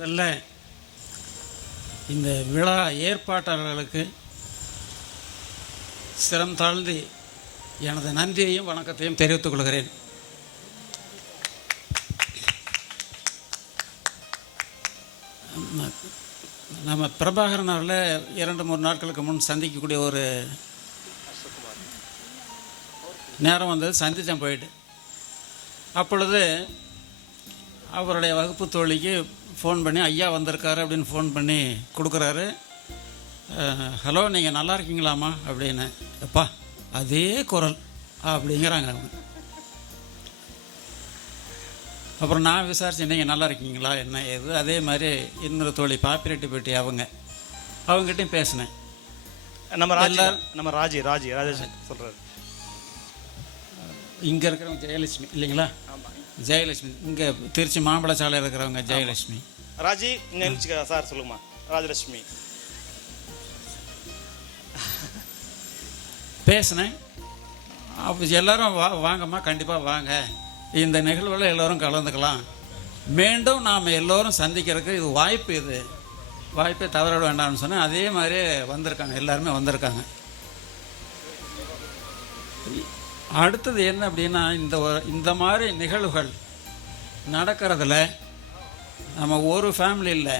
முதல்ல இந்த விழா ஏற்பாட்டாளர்களுக்கு சிரம் தாழ்ந்து எனது நன்றியையும் வணக்கத்தையும் தெரிவித்துக் கொள்கிறேன். நம்ம பிரபாகரன் அவர்களை 2-3 நாட்களுக்கு முன் சந்திக்கக்கூடிய ஒரு நேரம் வந்தது. சந்தித்தேன் போயிட்டு. அப்பொழுது அவருடைய வகுப்பு தோழிக்கு ஃபோன் பண்ணி ஐயா வந்திருக்காரு அப்படின்னு ஃபோன் பண்ணி கொடுக்குறாரு. ஹலோ, நீங்கள் நல்லா இருக்கீங்களாம்மா அப்படின்னு. எப்பா அதே குரல் அப்படிங்கிறாங்க அவங்க. அப்புறம் நான் விசாரித்தேன், நீங்கள் நல்லா இருக்கீங்களா என்ன ஏது. அதே மாதிரி இன்னொரு தோழி பாப்பிரெட்டிப்பட்டி அவங்ககிட்டையும் பேசினேன். நம்ம ராஜேஷ் சொல்கிறாரு. இங்கே இருக்கிறவங்க ஜெயலட்சுமி இல்லைங்களா? ஜெயலட்சுமி. இங்கே திருச்சி மாம்பழ சாலையில் இருக்கிறவங்க ஜெயலட்சுமி. ராஜி இங்கே சார் சொல்லுங்கம்மா. ராஜலட்சுமி பேசினேன். அப்போ எல்லோரும் வாங்கம்மா, கண்டிப்பாக வாங்க, இந்த நிகழ்வில் எல்லோரும் கலந்துக்கலாம், மீண்டும் நாம் எல்லோரும் சந்திக்கிறதுக்கு இது வாய்ப்பை தவற வேண்டாம்னு சொன்னேன். அதே மாதிரி வந்திருக்காங்க, எல்லாருமே வந்திருக்காங்க. அடுத்தது என்ன அப்படின்னா, இந்த மாதிரி நிகழ்வுகள் நடக்கிறதுல நம்ம ஒரு ஃபேமிலி இல்லை,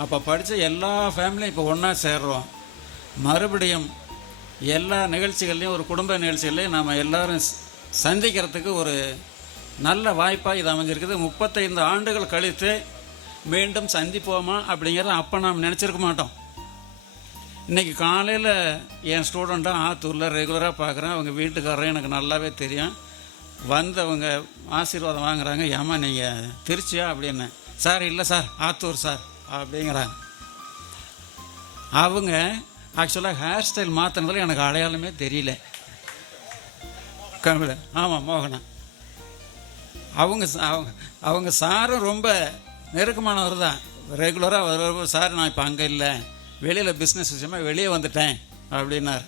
அப்போ படித்த எல்லா ஃபேமிலியும் இப்போ ஒன்றா சேர்றோம். மறுபடியும் எல்லா நிகழ்ச்சிகள்லையும், ஒரு குடும்ப நிகழ்ச்சிகள்லையும் நம்ம எல்லோரும் சந்திக்கிறதுக்கு ஒரு நல்ல வாய்ப்பாக இது அமைஞ்சிருக்குது. 35 ஆண்டுகள் கழித்து மீண்டும் சந்திப்போமா அப்படிங்கிறத அப்போ நாம் நினச்சிருக்க மாட்டோம். இன்றைக்கி காலையில் என் ஸ்டூடெண்ட்டாக ஆத்தூரில் ரெகுலராக பார்க்குறேன். அவங்க வீட்டுக்காரரும் எனக்கு நல்லாவே தெரியும். வந்தவங்க ஆசீர்வாதம் வாங்குகிறாங்க. ஏமா நீங்கள் திருச்சியா அப்படின்னு. சார் இல்லை சார், ஆத்தூர் சார் அப்படிங்கிறாங்க. அவங்க ஆக்சுவலாக ஹேர் ஸ்டைல் மாற்றினதில் எனக்கு அடையாளமே தெரியல. கமிழ ஆமாம் மோகனா. அவங்க சாரும் ரொம்ப நெருக்கமானவர் தான். ரெகுலராக வருவார். சார் நான் இப்போ அங்கே இல்லை, வெளியில் பிஸ்னஸ் விஷயமாக வெளியே வந்துட்டேன் அப்படின்னார்.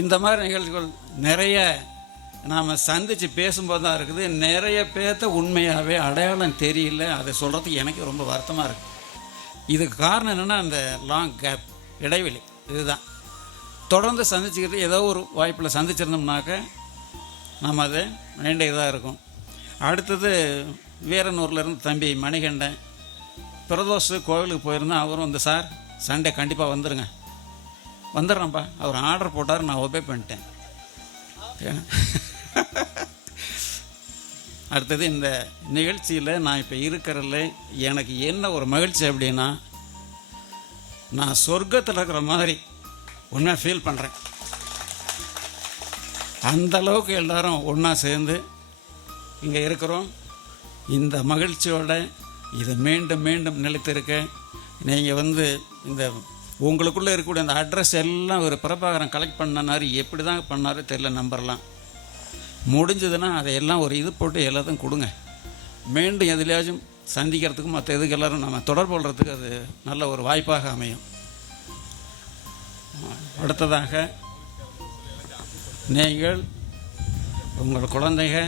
இந்த மாதிரி நிகழ்ச்சிகள் நிறைய நாம் சந்தித்து பேசும்போது தான் இருக்குது. நிறைய பேர்த்த உண்மையாகவே அடையாளம் தெரியல. அதை சொல்கிறதுக்கு எனக்கு ரொம்ப வருத்தமாக இருக்குது. இதுக்கு காரணம் என்னென்னா, அந்த லாங் கேப், இடைவெளி. இதுதான். தொடர்ந்து சந்திச்சுக்கிறது ஏதோ ஒரு வாய்ப்பில் சந்திச்சிருந்தோம்னாக்க நம்ம அதை வேண்டியதாக இருக்கும். அடுத்தது வீரனூர்லேருந்து தம்பி மணிகண்டன் பிரதோஷ் கோவிலுக்கு போயிருந்தேன். அவரும் வந்து சார் சண்டே கண்டிப்பாக வந்துடுங்க. வந்துடுறேன்ப்பா. அவர் ஆர்டர் போட்டார், நான் ஒபே பண்ணிட்டேன். அடுத்தது இந்த நிகழ்ச்சியில் நான் இப்போ இருக்கிறதில்ல எனக்கு என்ன ஒரு மகிழ்ச்சி அப்படின்னா, நான் சொர்க்கத்தில் இருக்கிற மாதிரி ஒன்றா ஃபீல் பண்ணுறேன். அந்தளவுக்கு எல்லோரும் ஒன்றா சேர்ந்து இங்கே இருக்கிறோம். இந்த மகிழ்ச்சியோட இது மீண்டும் மீண்டும் நிலைத்திருக்க நீங்கள் இந்த உங்களுக்குள்ளே இருக்கக்கூடிய அந்த அட்ரஸ் எல்லாம் ஒரு பிரபாகரன் கலெக்ட் பண்ணனார். எப்படி தான் பண்ணாரோ தெரியல, நம்பர்லாம் முடிஞ்சதுன்னா அதையெல்லாம் ஒரு இது போட்டு எல்லாத்தையும் கொடுங்க. மீண்டும் எதுலையாச்சும் சந்திக்கிறதுக்கும் மற்ற இதுக்கு எல்லோரும் நம்ம தொடர்பு கொள்கிறதுக்கு அது நல்ல ஒரு வாய்ப்பாக அமையும். அடுத்ததாக நீங்கள் உங்கள் குழந்தைங்க,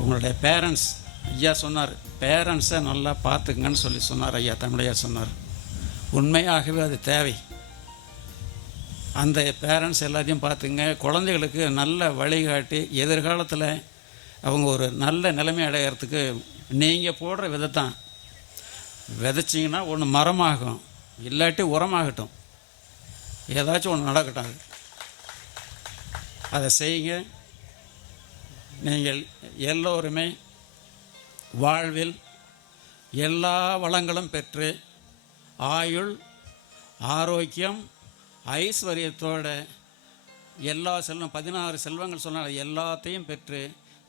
உங்களுடைய பேரண்ட்ஸ், ஐயா சொன்னார், பேரண்ட்ஸை நல்லா பார்த்துக்குங்கன்னு சொன்னார் ஐயா, தமிழையா சொன்னார். உண்மையாகவே அது தேவை. அந்த பேரண்ட்ஸ் எல்லாத்தையும் பார்த்துங்க. குழந்தைகளுக்கு நல்ல வழிகாட்டி எதிர்காலத்தில் அவங்க ஒரு நல்ல நிலைமை அடைகிறதுக்கு நீங்கள் போடுற விதத்தான். விதைச்சிங்கன்னா ஒன்று மரமாகும், இல்லாட்டி உரமாகட்டும், ஏதாச்சும் ஒன்று நடக்கட்டும். அதை செய்யுங்க. நீங்கள் எல்லோருமே வாழ்வில் எல்லா வளங்களும் பெற்று ஆயுள், ஆரோக்கியம், ஐஸ்வர்யத்தோட எல்லா 16 செல்வங்கள் சொன்னால் எல்லாத்தையும் பெற்று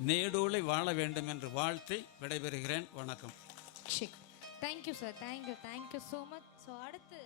நீடூழி வாழ வேண்டும் என்று வாழ்த்தி விடைபெறுகிறேன். வணக்கம். Thank you sir. Thank you so much. So அடுத்து